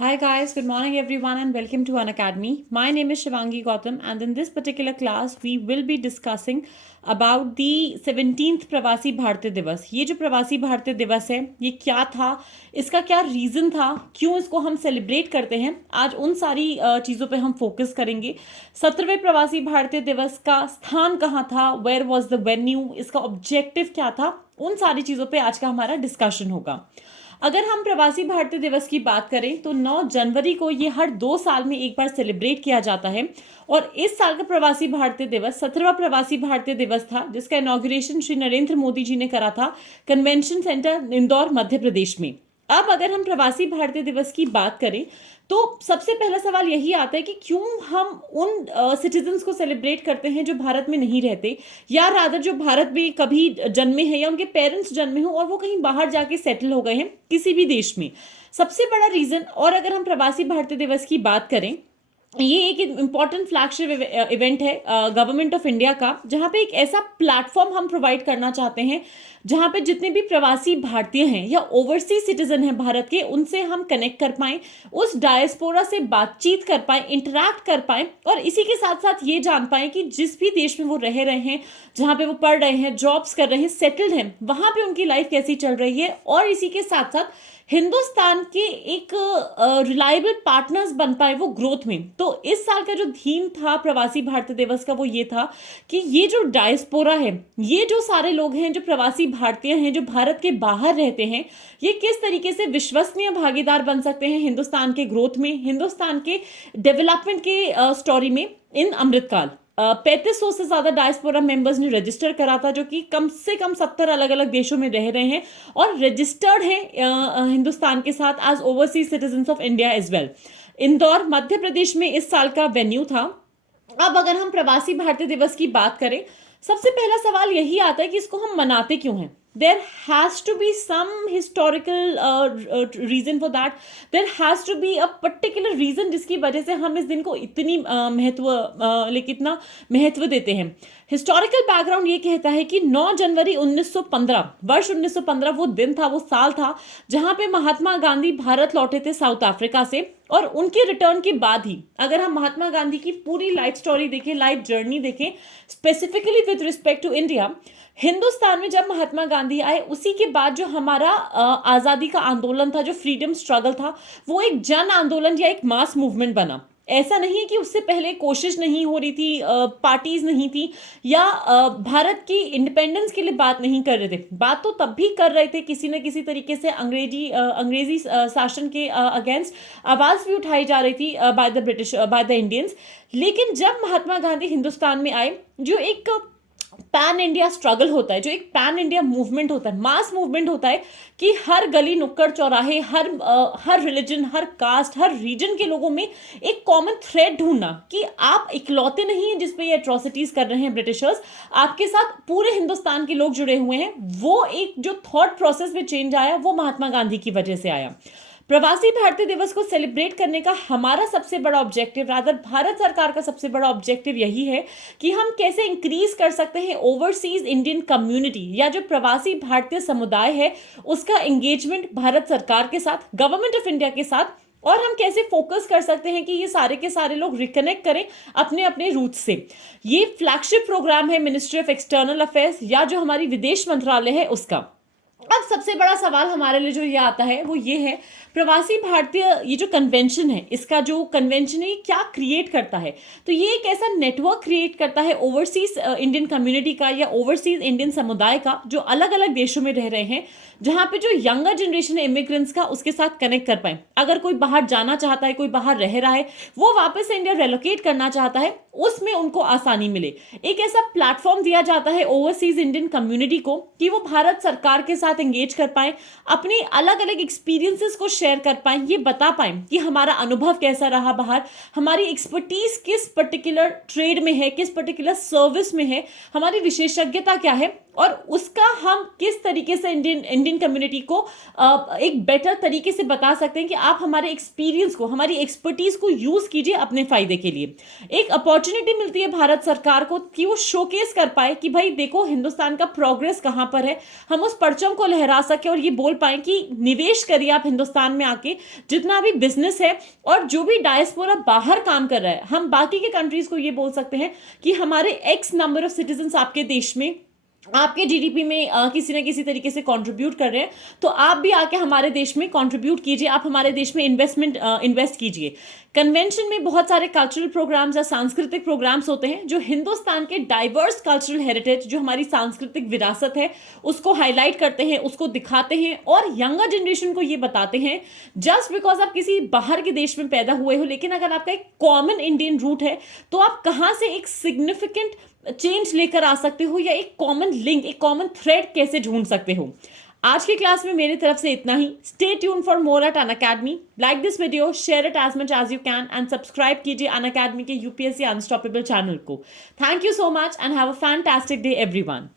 Hi guys, good morning everyone and welcome to Unacademy. My name is Shivangi Gautam and in this particular class we will be discussing about the 17th प्रवासी भारतीय दिवस. ये जो प्रवासी भारतीय दिवस है ये क्या था, इसका क्या रीज़न था, क्यों इसको हम सेलिब्रेट करते हैं, आज उन सारी चीज़ों पे हम फोकस करेंगे. 17वें प्रवासी भारतीय दिवस का स्थान कहाँ था, वेयर वॉज द वेन्यू, इसका ऑब्जेक्टिव क्या था, उन सारी चीज़ों पे आज का हमारा डिस्कशन होगा. अगर हम प्रवासी भारतीय दिवस की बात करें तो 9 जनवरी को ये हर 2 साल में एक बार सेलिब्रेट किया जाता है और इस साल का प्रवासी भारतीय दिवस 17वां प्रवासी भारतीय दिवस था जिसका इनॉग्रेशन श्री नरेंद्र मोदी जी ने करा था कन्वेंशन सेंटर इंदौर मध्य प्रदेश में. अब अगर हम प्रवासी भारतीय दिवस की बात करें तो सबसे पहला सवाल यही आता है कि क्यों हम उन सिटीजन्स को सेलिब्रेट करते हैं जो भारत में नहीं रहते या रादर जो भारत में कभी जन्मे हैं या उनके पेरेंट्स जन्मे हो और वो कहीं बाहर जाके सेटल हो गए हैं किसी भी देश में. सबसे बड़ा रीजन, और अगर हम प्रवासी भारतीय दिवस की बात करें, ये एक इम्पॉर्टेंट फ्लैगशिप इवेंट है गवर्नमेंट ऑफ इंडिया का, जहाँ पे एक ऐसा प्लेटफॉर्म हम प्रोवाइड करना चाहते हैं जहाँ पे जितने भी प्रवासी भारतीय हैं या ओवरसीज सिटीजन हैं भारत के, उनसे हम कनेक्ट कर पाएं, उस डायस्पोरा से बातचीत कर पाएं, इंटरैक्ट कर पाएं और इसी के साथ साथ ये जान पाएं कि जिस भी देश में वो रह रहे हैं, जहाँ पे वो पढ़ रहे हैं, जॉब्स कर रहे हैं, सेटल्ड हैं, वहाँ पे उनकी लाइफ कैसी चल रही है और इसी के साथ साथ हिंदुस्तान के एक रिलायबल पार्टनर्स बन पाए वो ग्रोथ में. तो इस साल का जो थीम था प्रवासी भारतीय दिवस का वो ये था कि ये जो डायस्पोरा है, ये जो सारे लोग हैं जो प्रवासी भारतीय हैं जो भारत के बाहर रहते हैं, ये किस तरीके से विश्वसनीय भागीदार बन सकते हैं हिंदुस्तान के ग्रोथ में, हिंदुस्तान के डेवलपमेंट के स्टोरी में इन अमृतकाल. 3500 से ज़्यादा डायस्पोरा मेंबर्स ने रजिस्टर करा था जो कि कम से कम 70 अलग अलग देशों में रह रहे हैं और रजिस्टर्ड हैं हिंदुस्तान के साथ as overseas citizens of India as well. Indore Madhya Pradesh में इस साल का वेन्यू था. अब अगर हम प्रवासी भारतीय दिवस की बात करें, सबसे पहला सवाल यही आता है कि इसको हम मनाते क्यों हैं. There has to be some historical reason for that. There has to be a particular reason जिसकी वजह से हम इस दिन को इतनी इतना महत्व देते हैं. हिस्टोरिकल बैकग्राउंड ये कहता है कि 9 जनवरी 1915 वर्ष 1915 वो दिन था, वो साल था जहां पे महात्मा गांधी भारत लौटे थे साउथ अफ्रीका से. और उनके रिटर्न के बाद ही अगर हम महात्मा गांधी की पूरी लाइफ स्टोरी देखें, लाइफ जर्नी देखें, specifically with respect to India, Hindustan में जब महात्मा गांधी आए उसी के बाद जो हमारा आज़ादी का आंदोलन था, जो फ्रीडम स्ट्रगल था, वो एक जन आंदोलन या एक मास मूवमेंट बना. ऐसा नहीं है कि उससे पहले कोशिश नहीं हो रही थी, पार्टीज नहीं थी या भारत की इंडिपेंडेंस के लिए बात नहीं कर रहे थे. बात तो तब भी कर रहे थे, किसी न किसी तरीके से अंग्रेजी शासन के अगेंस्ट आवाज़ भी उठाई जा रही थी by the British, by the Indians. लेकिन जब महात्मा गांधी हिंदुस्तान में आए, जो एक पैन इंडिया स्ट्रगल होता है, जो एक पैन इंडिया मूवमेंट होता है, मास मूवमेंट होता है कि हर गली नुक्कड़ चौराहे, हर रिलीजन, हर कास्ट, हर रीजन के लोगों में एक कॉमन थ्रेड ढूंढना कि आप इकलौते नहीं हैं जिसपे ये एट्रोसिटीज कर रहे हैं ब्रिटिशर्स, आपके साथ पूरे हिंदुस्तान के लोग जुड़े हुए हैं. वो एक जो थॉट प्रोसेस में चेंज आया वो महात्मा गांधी की वजह से आया. प्रवासी भारतीय दिवस को सेलिब्रेट करने का हमारा सबसे बड़ा ऑब्जेक्टिव, रादर भारत सरकार का सबसे बड़ा ऑब्जेक्टिव यही है कि हम कैसे इंक्रीज कर सकते हैं ओवरसीज इंडियन कम्युनिटी या जो प्रवासी भारतीय समुदाय है उसका एंगेजमेंट भारत सरकार के साथ, गवर्नमेंट ऑफ इंडिया के साथ, और हम कैसे फोकस कर सकते हैं कि ये सारे के सारे लोग रिकनेक्ट करें अपने अपने रूट से. ये फ्लैगशिप प्रोग्राम है मिनिस्ट्री ऑफ एक्सटर्नल अफेयर्स या जो हमारी विदेश मंत्रालय है उसका. अब सबसे बड़ा सवाल हमारे लिए जो ये आता है वो ये है, प्रवासी भारतीय ये जो कन्वेंशन है, इसका जो कन्वेंशन है ये क्या क्रिएट करता है. तो ये एक ऐसा नेटवर्क क्रिएट करता है ओवरसीज इंडियन कम्युनिटी का या ओवरसीज इंडियन समुदाय का जो अलग अलग देशों में रह रहे हैं, जहाँ पे जो यंगर जनरेशन है इमिग्रेंट्स का उसके साथ कनेक्ट कर पाए. अगर कोई बाहर जाना चाहता है, कोई बाहर रह रहा है, वो वापस से इंडिया रेलोकेट करना चाहता है, उसमें उनको आसानी मिले. एक ऐसा प्लेटफॉर्म दिया जाता है ओवरसीज इंडियन कम्युनिटी को कि वो भारत सरकार के साथ एंगेज कर पाए, अपनी अलग अलग एक्सपीरियंसेस को शेयर कर पाए, ये बता पाए कि हमारा अनुभव कैसा रहा बाहर, हमारी एक्सपर्टीज किस पर्टिकुलर ट्रेड में है, किस पर्टिकुलर सर्विस में है, हमारी विशेषज्ञता क्या है और उसका हम किस तरीके से इंडियन कम्युनिटी को एक बेटर तरीके से बता सकते हैं कि आप हमारे एक्सपीरियंस को, हमारी एक्सपर्टीज को यूज कीजिए अपने फायदे के लिए. एक अपॉर्चुनिटी मिलती है भारत सरकार को कि वो शोकेस कर पाए कि भाई देखो हिंदुस्तान का प्रोग्रेस कहाँ पर है, हम उस परचम को लहरा सके और ये बोल पाए कि निवेश करिए आप हिंदुस्तान में आके, जितना भी बिजनेस है और जो भी डायस्पोरा बाहर काम कर रहा है, हम बाकी के कंट्रीज को ये बोल सकते हैं कि हमारे एक्स नंबर ऑफ सिटीजन आपके देश में, आपके जीडीपी में किसी ना किसी तरीके से कंट्रीब्यूट कर रहे हैं, तो आप भी आके हमारे देश में कंट्रीब्यूट कीजिए, आप हमारे देश में इन्वेस्ट कीजिए। कन्वेंशन में बहुत सारे कल्चरल प्रोग्राम्स या सांस्कृतिक प्रोग्राम्स होते हैं जो हिंदुस्तान के डाइवर्स कल्चरल हेरिटेज, जो हमारी सांस्कृतिक विरासत है, उसको हाईलाइट करते हैं, उसको दिखाते हैं और यंगर जनरेशन को ये बताते हैं जस्ट बिकॉज आप किसी बाहर के देश में पैदा हुए हो, लेकिन अगर आपका एक कॉमन इंडियन रूट है तो आप कहाँ से एक सिग्निफिकेंट चेंज लेकर आ सकते हो या एक कॉमन लिंक, एक कॉमन थ्रेड कैसे ढूंढ सकते हो। आज की क्लास में मेरी तरफ से इतना ही। Stay tune for more at Unacademy. Like this video, share it as much as you can and subscribe कीजिए अनअकैडमी के यूपीएससी अनस्टॉपेबल चैनल को। Thank you so much and have a fantastic day everyone.